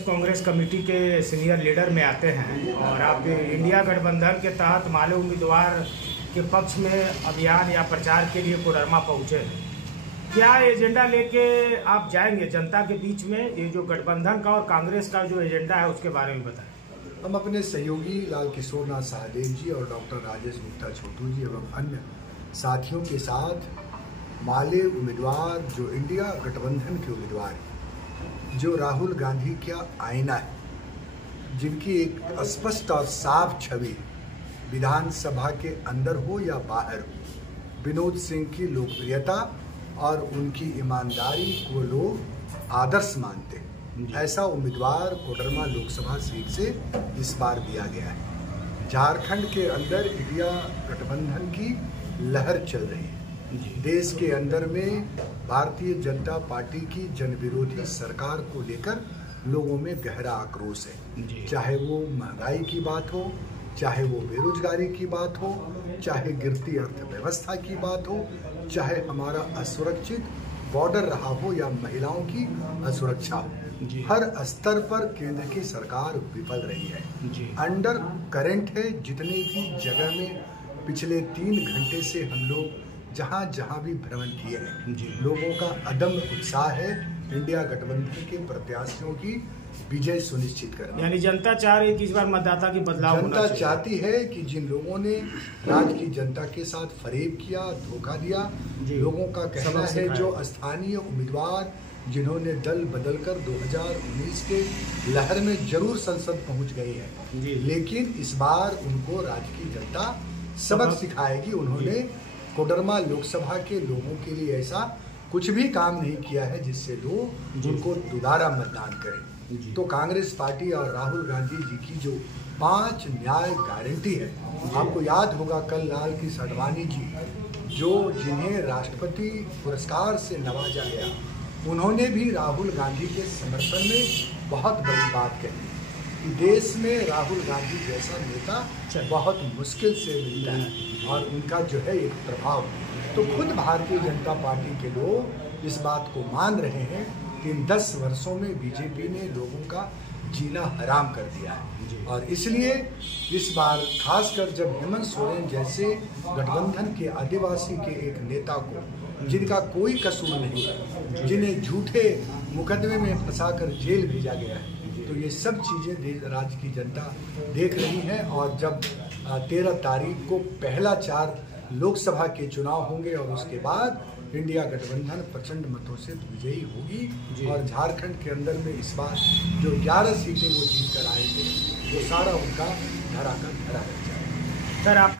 Congress committee के senior leader में आते हैं और आप इंडिया गठबंधन के तहत माले उम्मीदवार के पक्ष में अभियान या प्रचार के लिए कोडरमा पहुंचे हैं। क्या एजेंडा लेके आप जाएंगे जनता के बीच में? ये जो गठबंधन का और कांग्रेस का जो एजेंडा है उसके बारे में बताएं। हम अपने सहयोगी लाल किशोर नाथ सहदेव जी और डॉक्टर राजेश गुप्ता छोटू जी एवं अन्य साथियों के साथ माले उम्मीदवार जो इंडिया गठबंधन के उम्मीदवार जो राहुल गांधी का आईना है, जिनकी एक स्पष्ट और साफ छवि विधानसभा के अंदर हो या बाहर हो, विनोद सिंह की लोकप्रियता और उनकी ईमानदारी को लोग आदर्श मानते हैं। ऐसा उम्मीदवार कोडरमा लोकसभा सीट से इस बार दिया गया है। झारखंड के अंदर इंडिया गठबंधन की लहर चल रही है। देश के अंदर में भारतीय जनता पार्टी की जनविरोधी सरकार को लेकर लोगों में गहरा आक्रोश है। चाहे वो महंगाई की बात हो, चाहे वो बेरोजगारी की बात हो, चाहे गिरती अर्थव्यवस्था की बात हो, चाहे हमारा असुरक्षित बॉर्डर रहा हो या महिलाओं की असुरक्षा हो, हर स्तर पर केंद्र की सरकार विफल रही है। अंडर करंट है जितने भी जगह में पिछले 3 घंटे से हम लोग जहां भी भ्रमण किए हैं, लोगों का अदम्य उत्साह है इंडिया गठबंधन के प्रत्याशियों की विजय सुनिश्चित करना। यानी जनता चाह रही है कि इस बार मतदाता की बदलाव जनता चाहती है कि जिन लोगों ने राज्य की जनता के साथ फरेब किया, धोखा दिया, लोगों का कहना है जो स्थानीय उम्मीदवार जिन्होंने दल बदलकर 2019 के लहर में जरूर संसद पहुंच गई है, लेकिन इस बार उनको राज्य की जनता सबक सिखाएगी। उन्होंने कोडरमा लोकसभा के लोगों के लिए ऐसा कुछ भी काम नहीं किया है जिससे लोग उनको दोबारा मतदान करें। तो कांग्रेस पार्टी और राहुल गांधी जी की जो 5 न्याय गारंटी है, आपको याद होगा कल लाल कृष्ण आडवाणी जी जो जिन्हें राष्ट्रपति पुरस्कार से नवाजा गया, उन्होंने भी राहुल गांधी के समर्थन में बहुत बड़ी बात कही कि देश में राहुल गांधी जैसा नेता बहुत मुश्किल से मिलता है और उनका जो है एक प्रभाव। तो खुद भारतीय जनता पार्टी के लोग इस बात को मान रहे हैं कि इन 10 वर्षों में बीजेपी ने लोगों का जीना हराम कर दिया है। और इसलिए इस बार खासकर जब हेमंत सोरेन जैसे गठबंधन के आदिवासी के एक नेता को, जिनका कोई कसूर नहीं, जिन्हें झूठे मुकदमे में फंसाकर जेल भेजा गया है, तो ये सब चीज़ें राज्य की जनता देख रही हैं। और जब 13 तारीख को पहला 4 लोकसभा के चुनाव होंगे और उसके बाद इंडिया गठबंधन प्रचंड मतों से विजयी होगी और झारखंड के अंदर में इस बार जो 11 सीटें वो जीत कर आएंगे, वो सारा उनका धरा कर धरा रह जाएगा। सर आप